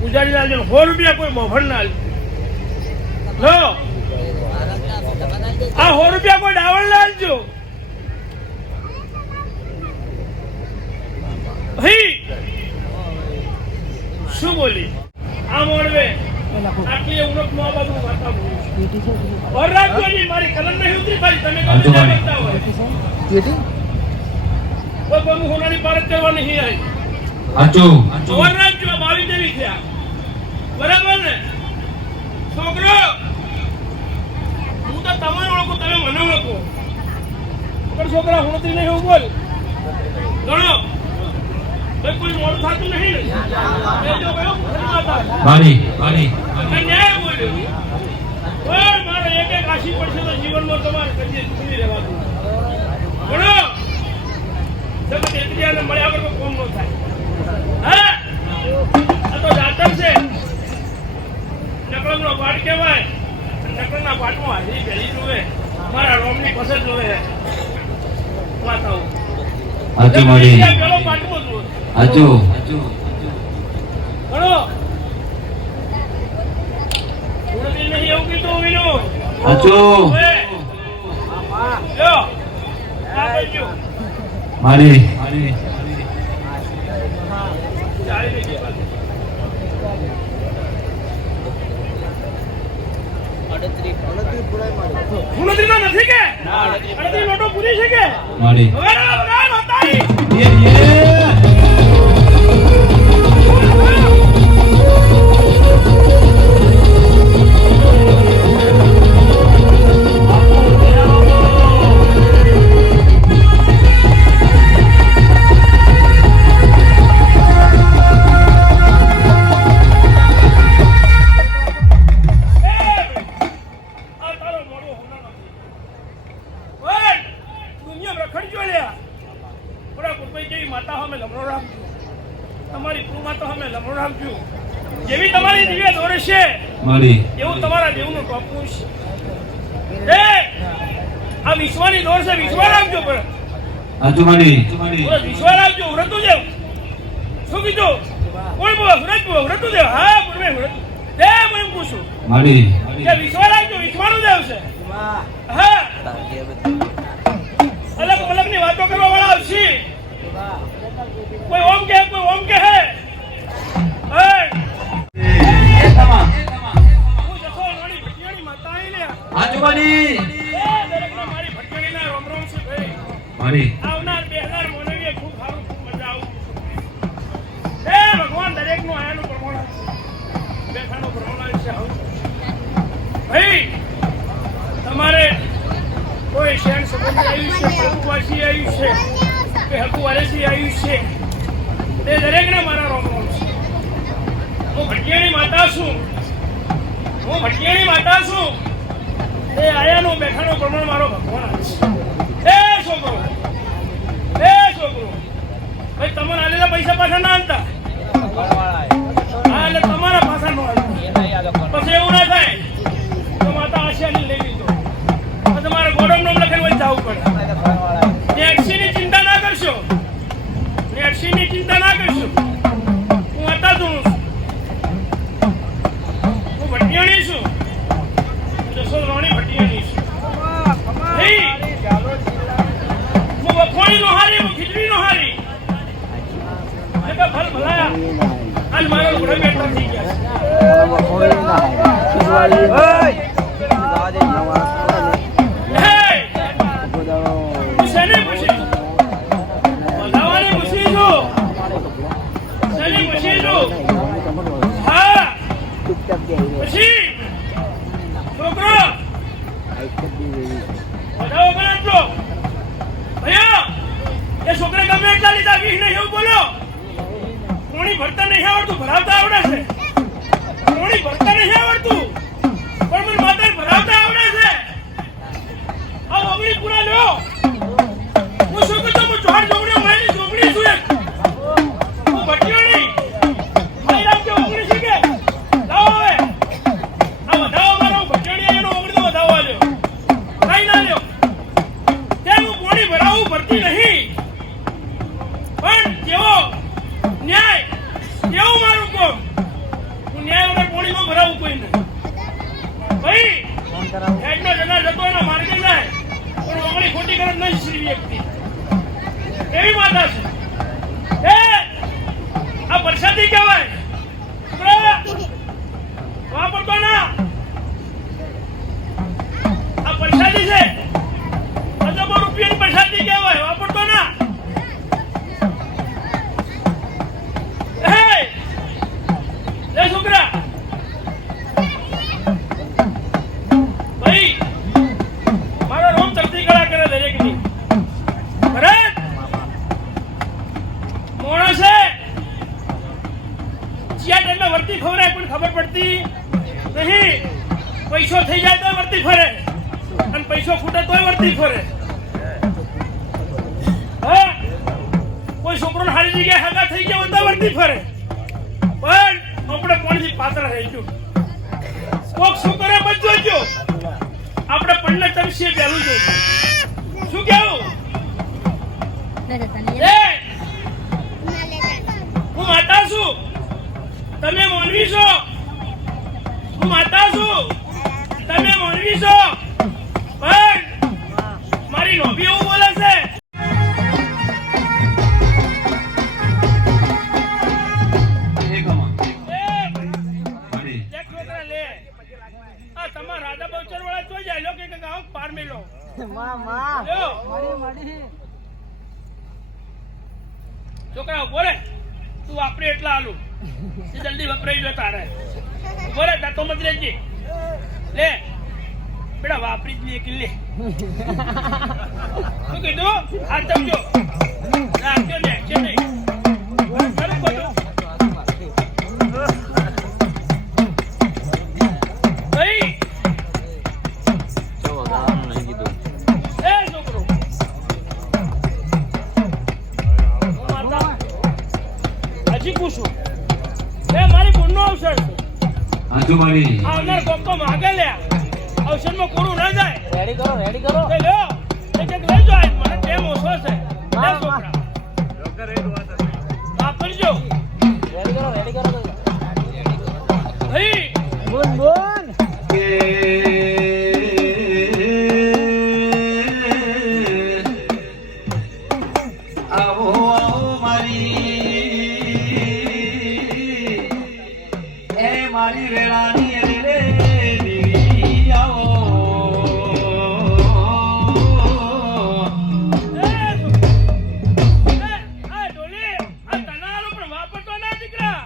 ઉજાડી આલજો 100 રૂપિયા કોઈ મોભણ ના આલજો લો આ 100 રૂપિયા કોઈ ડાવણ ના આલજો ભાઈ શું બોલી આ મોડવે આટલી ઉણપ માં બાબુ વાતા બોલું ઓર રાજ્યની મારી કલમ નહીં ઉતરી ખાલી તમે કલમ કરતા હોય કોઈ બનુ હોનાની પારત કરવા નહીં આવી હાચો ઓર રાજ્ય 22 જેવી થયા બરાબર ને છોકરો હું તો તમને ઓળખું તમે મને ઓળખો પણ છોકરા હોતી નહીં એવું બોલ ગણો કોઈ મોડું થતું નહીં ને એ જો કયો મારી મારી ન્યાય બોલ્યો ઓય મારે એક આશી પડશે તો જીવનમાં તમારે કદી દુખી રહેવાનું બોલો જગત એકબીજાને મળ્યા વગર કોમ ન થાય હા આ તો જાતક છે નકળનો પાઠ કહેવાય નકળના પાઠમાં હાજરી પહેરી જોવે મારા રોમની પસંદ જોવે વાતાઓ હાચો મારી પેલો પાઠમાં જોવે હાચો ગણો ઉડતી નહીં એવું કીધું વિનો હાચો જો આ બાજુ મારી ઉણત્રીસ નથી કે 38 નોટો પૂરી છે કે મારી જેવી તમારી દિવ્ય દોરે છે મારી એવું તમારા દેવનું ટોપવું છે આ વિશ્વાની દોર છે વિશ્વા રાખજો પણ હાચો મારી વિશ્વા રાખજો વ્રતું દેવ શું કીધું કોણ બોલો વ્રત બોલો વ્રતું દેવ હા બોલવે વ્રત દેવ એમ પૂછું મારી કે વિશ્વા રાખજો વિશ્વાનું દેવ છે હા અલગ અલગ ની વાતો કરવા વાળા આવશે કોઈ ઓમ કે હે આવનાર બેહનાર મોનવીએ ખૂબ સારું ખૂબ મજા આવું ભગવાન દરેક નું આયાનું પ્રમાણ બેઠાનું પ્રમાણ છે ભાઈ તમારે કોઈ શહેર સંબંધી આવ્યું છે પ્રભુવાસી આવ્યું છે કે હકુવારેસી આવ્યું છે તે દરેકને મારા રોમ છે હું ભટિયાની માતા છું એ આયાનું બેઠાનું પ્રમાણ મારો ભગવાન આવે છે એ છોકરો ભાઈ તમને આલેલા પૈસા પાછા ના આલતા હા એટલે તમારા પાછા નો આલતા પછી એવું ના થાય તો માતા આશિયાની લઈ લીધો તમારે ગોડમ નામ લખેલું હોય જવું પડે એક્સીની ચિંતા ના કરશો એક્સીની ચિંતા ના કરશો હું હતા છું હું ભટિયાણી છું જસોદરાણી ભટિયાણી છું હું વખોણી નો હારી હું ખીચડી નો હારી ભલ ભલાયા આજ મારો ઘોડે બેઠા થઈ ગયા શેની પૂછી બધાવાની પૂછી છું શેની પૂછી છું હા પછી છોકરો બધાઓ બનાવજો ભૈયા એ છોકરા ગમે એટલા લીધા 20 નહીં એવું બોલો કોણી ભરતા નહીં આવડતું ભરાવતા આવડે છે કોણી ભરતા નહીં આવડતું પણ મને માતાને ભરાવતા આવડે છે આ ઓગળી પૂરા લ્યો હું શું કહું હું ચોર જોગણીઓ મારી જોગણી છું એક હું ભટ્યો નહીં મારી રામ કે ઓગણી છે કે લાવો હવે આ વધાવો મારો ભટ્યો નહીં એનો ઓગળી તો વધાવો આલ્યો હેડનો જનાર જતો એના માર્ગે જાય પણ ઓગળી ખોટી કરે નહીં શ્રી વ્યક્તિ એવી માતા છે આ પ્રસાદી કહેવાય વાપરતો ના આ પ્રસાદી છે હજારો રૂપિયાની પ્રસાદી કહેવાય વાપરતો ના લે છોકરા ભાઈ મારો રોમ તરતી કળા કરે દરેકની ભરત માણસે જ્યાં ટાઈમે વર્તી ખવડાય પણ ખબર પડતી નહીં પૈસો થઈ જાય તો વર્તી ફરે અને પૈસો ખૂટે તોય વર્તી ફરે હા કોઈ છોકરો હારી જગ્યાએ હાગા થઈ ગયા હોય તો વર્તી ફરે પણ આપણે કોણથી પાત્ર રહી ગયું કોક શું કરે બચજો જો આપણે પણને તમસીએ બેલું જોઈએ શું કેવું હું માતા છું તમે માનવી છો હું માતા છું તમે માનવી છો પણ મારી લોભી એવું બોલે છે તમારા રાધા બહુચર વાળા તો જાય લો કે ગામ પાર મેલો છોકરા બોલે તું વાપરે એટલા આલુ જલ્દી વપરાઈ જો તારે બોલે તો મત રહેજે લે બેડા વાપરી જ લે કે લે શું કીધું આ સમજો રાખજો ને છે નહીં ખરું બોલો ભાઈ એ છોકરો હજી પૂછું એ મારી ગુણનો અવસર છે આવનાર કોકો માગે લે અવસરમાં કોરું ના જાય રેડી કરો લ્યો એક એક લઈ જાય મને ટેમ ઓછો છે લે છોકરા વાપરજો રેડી કરો ભાઈ બોલ આવો આવો મારી વેળાની રે દેવી આવો આ ડોલી આ તનારો પણ વાપરતો ના દીકરા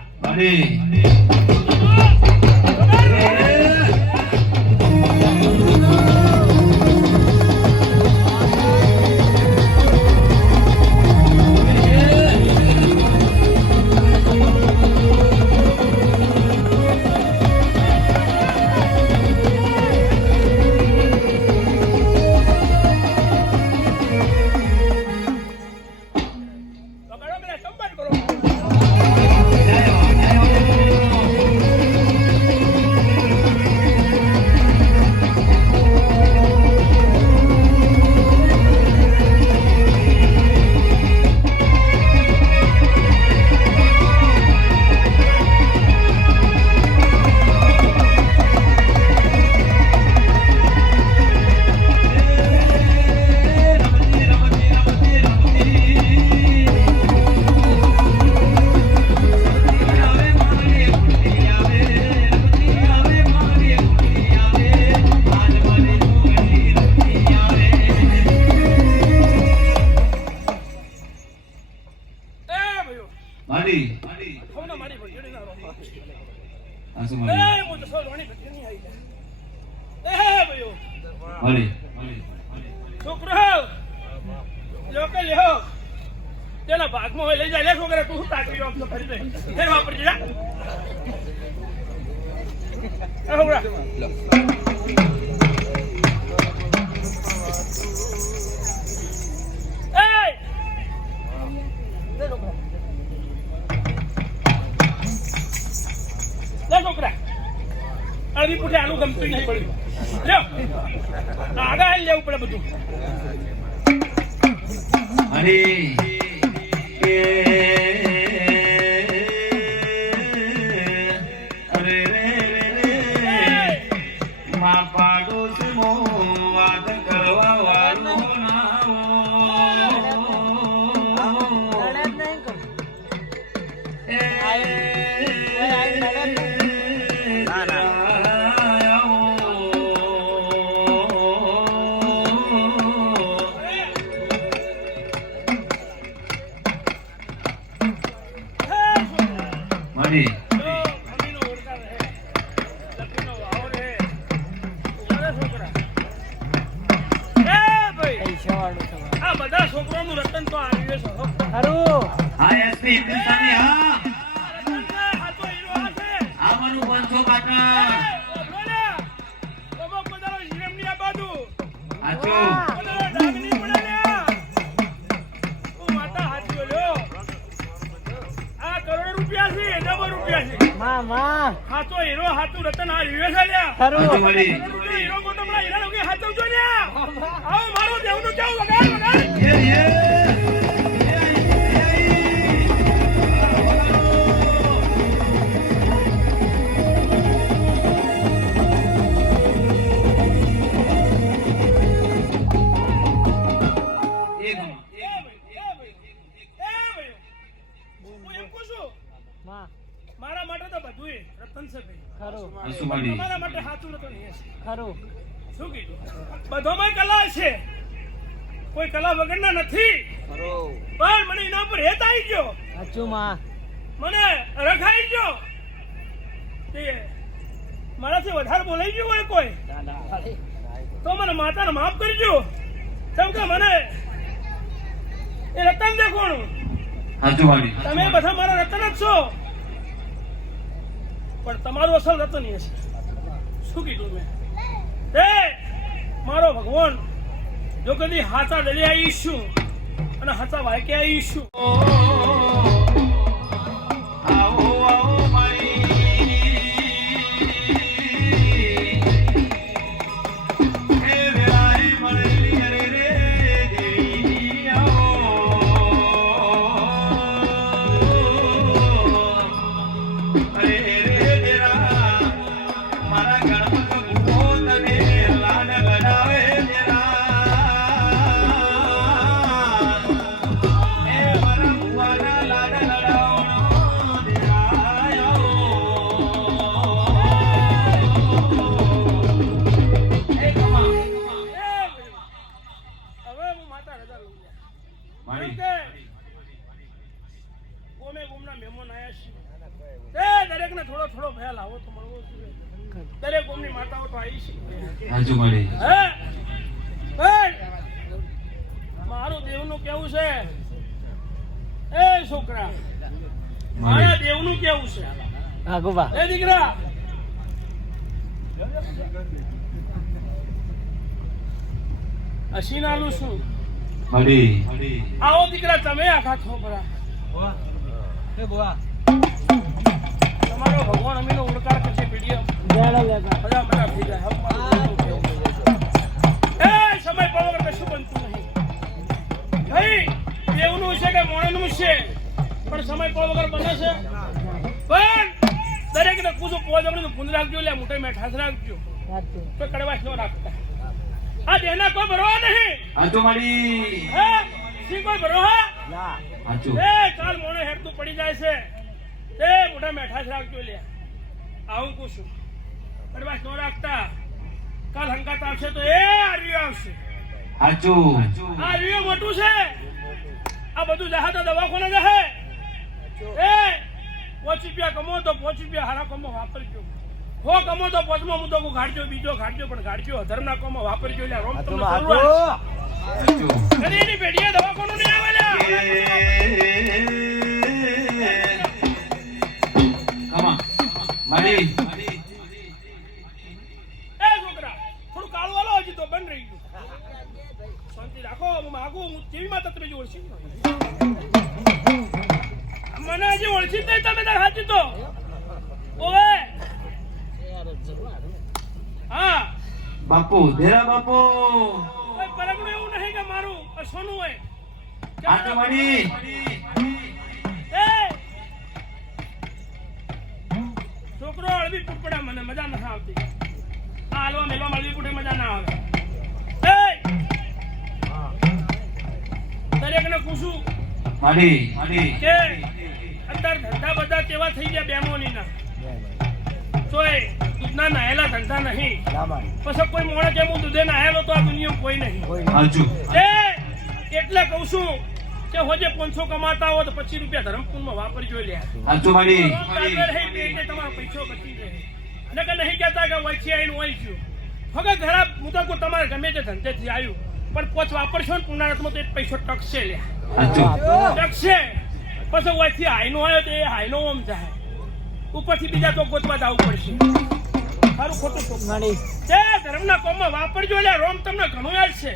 તેના ભાગમાં હોય લઈ જાય લે છોકરા તું શું તાકી રહ્યો આમ ફરી દે ફેર વાપરી જા છોકરા છોકરા અડધી પૂઠે આનું ગમતું નહીં પડ્યું લ્યો આગળ લેવું પડે બધું અરે અરે રે રે રે પાડોશમાં વાત કરવા વાળો મળી અમીનો ઓળખાણ હે લખીનો વાવ રે ઉભા છોકરા એ ભાઈ આ બધા છોકરાનું રતન તો આવી છે હા એસપી હિન્દુસ્તાની હા રતન છે હાથો હીરો આ છે આ મારું 500 પાટણ ઓમો પધારો શિરમની આ બાજુ આચો પધારો ડાગની પડે લ્યા ઓ માતા હાચી લ્યો આ કરોડ રૂપિયા છે ડબલ રૂપિયા છે હાથો હીરો હાથું રતન આ હીરો છે લ્યા આચો મળી હીરો ગોટમડા હીરા લોકે હાથવજો લ્યા આવો મારો દેવનું કેવું વગાડ વગાડ મારા માટે તો બધું રતન છે ભાઈ તમારા માટે હાથું રતન છે શું કીધું બધોમાં કલા છે કોઈ કલા વગરના નથી પણ મને એના ઉપર હેત આવી ગયો મને રખાઈ ગયો તે મારાથી વધારે બોલાઈ ગયું હોય કોઈ તો મને માતાને માફ કરજો કેમ કે મને એ રતન દેખોણું તમે બધા મારા રતન જ છો પણ તમારું અસલ રતન એ છે શું કીધું મેં એ મારો ભગવાન જો કદી હાચા દરિયા આવીશું અને હાચા વાયકે આવીશું આવો આવો દરેક ગોમની માતાઓ તો આવી છે મારું દેવનું કેવું છે એ છોકરા મારા દેવનું કેવું છે એ દીકરા અસીનાલું શું આવો દીકરા તમે આખા છોકરા તમારો ભગવાન અમીનો ઓળખાણ પછી પીડીએમ બધા બધા થઈ જાય એ સમય પાવર કશું બનતું નહીં ભાઈ દેવનું છે કે મોણનું છે પણ સમય પાવ વગર બને છે પણ દરેક ને કુછ પોજમણી ગુંદ રાખજો લે મોટે મેઠાસ રાખજો તો કડવાશ ન રાખતા આ દેના કોઈ ભરવા નહીં આજો મારી હે સી કોઈ ભરવા ના આજો એ કાલ મોણે હેડતું પડી જાય છે એ મોટા મેઠાસ રાખજો લે આવું કુછું કડવાશ ન રાખતા કાલ હંકાત આવશે તો એ આર્યો આવશે આજો આ રિયો મોટું છે આ બધું જહા તો દવાખાને જહે એ 5 રૂપિયા કમો તો 5 રૂપિયા હારા કમો વાપરજો હો કમો તો 5માં મુદ્દો કો ગાડજો બીજો ગાડજો પણ ગાડજો ધર્મના કમો વાપરજો લે રોમ તમને કદી ની પેઢીએ દવાખાનું નહીં આવેલા કમા મારી એ છોકરા થોડું કાળું વાળો હજી તો બંધ રહી ગયું શાંતિ રાખો હું માગું હું ટીવીમાં તત્રે જ ઓળખી મને હજી ઓળખી જ નહીં તમે તાર હાચી તો ઓએ હા બાપુ દેરા બાપુ કોઈ પરગણું એવું નહીં કે મારું સોનું હોય આજો મારી એ છોકરો અળવી ટુકડા મને મજા નથી આવતી આ હાલવા મેલવા મળવી પડે મજા ના આવે દરેકને પૂછું કે અત્યારે ધંધા બધા કેવા થઈ ગયા બેમોનીના તોય દૂધના નાહેલા ધંધા નહીં પછી કોઈ મોણે કે હું દૂધે નાહેલો તો આ દુનિયા કોઈ નહીં એટલે કહું છું કે હોજે 500 કમાતા હો તો 25 રૂપિયા ધરમપુરમાં વાપરજો લે તમારો પૈસો બચી જાય નકર નહીં કહેતા કે વચ્ચે આવીને હોય છું હવે ઘણા હું તો તમારે ગમે તે ધંધેથી આવ્યું પણ પોચ વાપરશો ને પુનરાત્મક તો એક પૈસો ટકશે લે ટકશે પછી વચ્ચે હાઈનો આવ્યો તો એ હાઈનો ઓમ જાય ઉપરથી બીજા તો ગોતવા જવું પડશે સારું ખોટું તે ધર્મના કોમમાં વાપરજો લે રોમ તમને ઘણું યાદ છે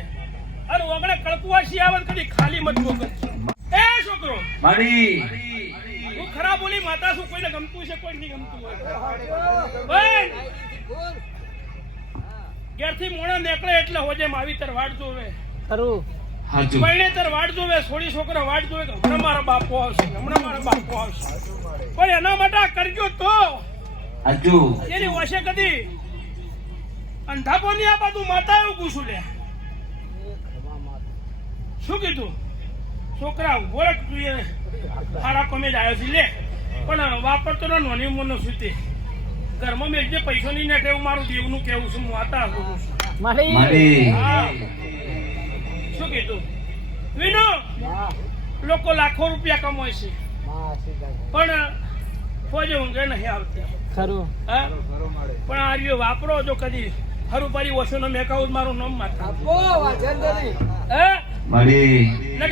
અરે ઓગણે કળકુવાસી આવે કદી ખાલી મત મોકલજો એ છોકરો હું ખરાબ બોલી માતા છું કોઈને ગમતું છે કોઈ નહીં ગમતું હોય ઘેરથી મોણા નીકળે એટલે હોજે માવીતર વાટ જોવે મહિનેતર વાટ જોવે સોળી છોકરા વાટ જોવે કે હમણાં મારા બાપો આવશે પણ એના માટે કરજો તો એની વશે કદી અંધાપોની આ બધું માતા એવું પૂછું લે શું કીધું છોકરા ગોરખ જોઈએ સારા કમે જ આવ્યો છે લે પણ વાપરતો ના નોની ઉંમરનો સુધી ઘરમાં મેં જે પૈસો નહીં નાખે એવું મારું દેવનું કેવું છું હું આતા શું કીધું વિનો લોકો લાખો રૂપિયા કમાય છે પણ ફોજે ઊંઘે નહીં આવતી ખરું પણ આ રહ્યો વાપરો જો કદી હરું પારી ઓછો ને મેકાવું મારું નામ માતા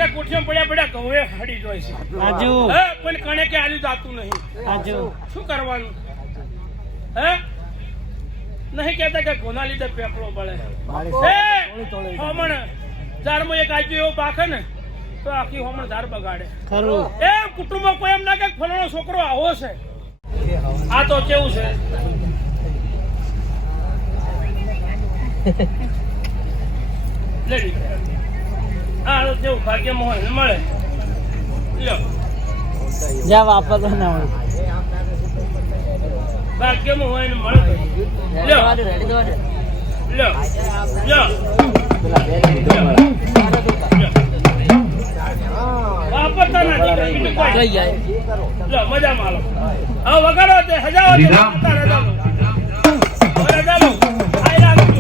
કોઠિયા પડ્યા ઘઉં હડી જોઈ છે પણ કણે કે આલ્યું જાતું નહીં શું કરવાનું નહીં કેતા કે કોના લીધે પેપડો પડે હોમણ ઝાડમાં એક આજુ એવો પાકે ને તો આખી હોમણ ઝાડ બગાડે એમ કુટુંબમાં કોઈ એમ ના કે ફલાણો છોકરો આવો છે આ તો કેવું છે હા તો કેવું ભાગ્યમાં હોય ને મળે લ્યો જ્યાં વાપરતો ના હોય ભાગ્યમાં હોય ને મળે લ્યો લ્યો લ્યો વાપરતા નથી લ્યો મજા માલો હવે વગાડો તે હજારો રજાલો આઈ લાગજો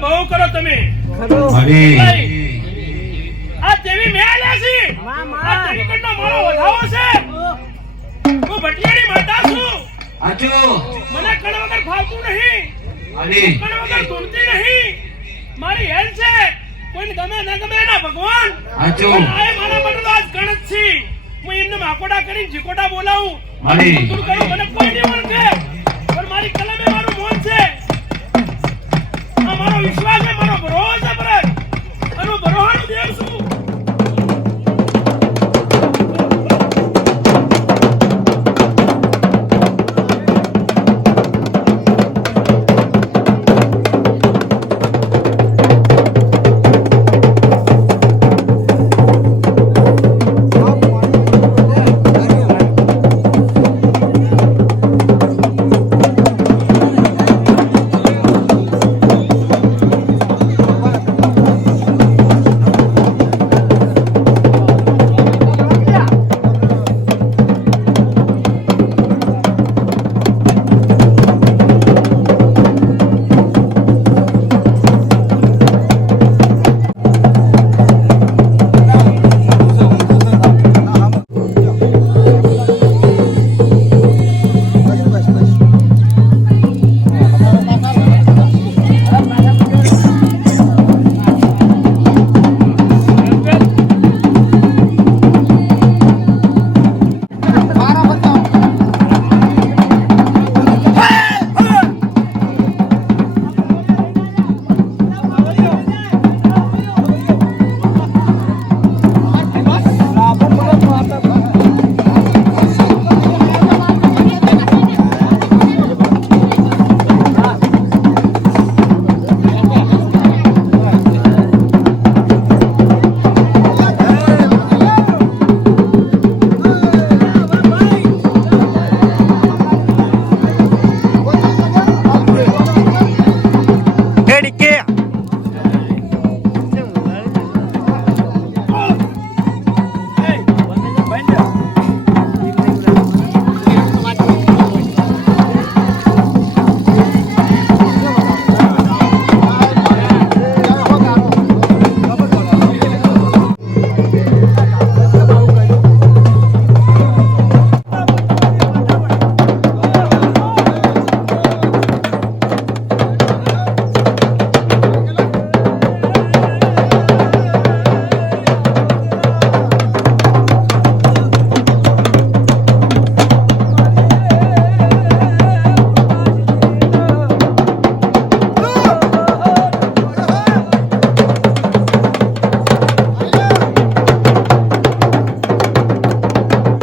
બહુ કરો તમે આ દેવી મેલ્યા છે આ દેવી કટનો મારો વધાવો છે હું ભટિયાની માતા છું મને કણ વગર ફાવતું નહીં કણ વગર ધૂણતી નહીં મારી હેલ છે કોઈને ગમે ના ગમે ના ભગવાન આ મારા માટે આજ ગણ જ છે હું એમને માકોડા કરીને જીકોડા બોલાવું મને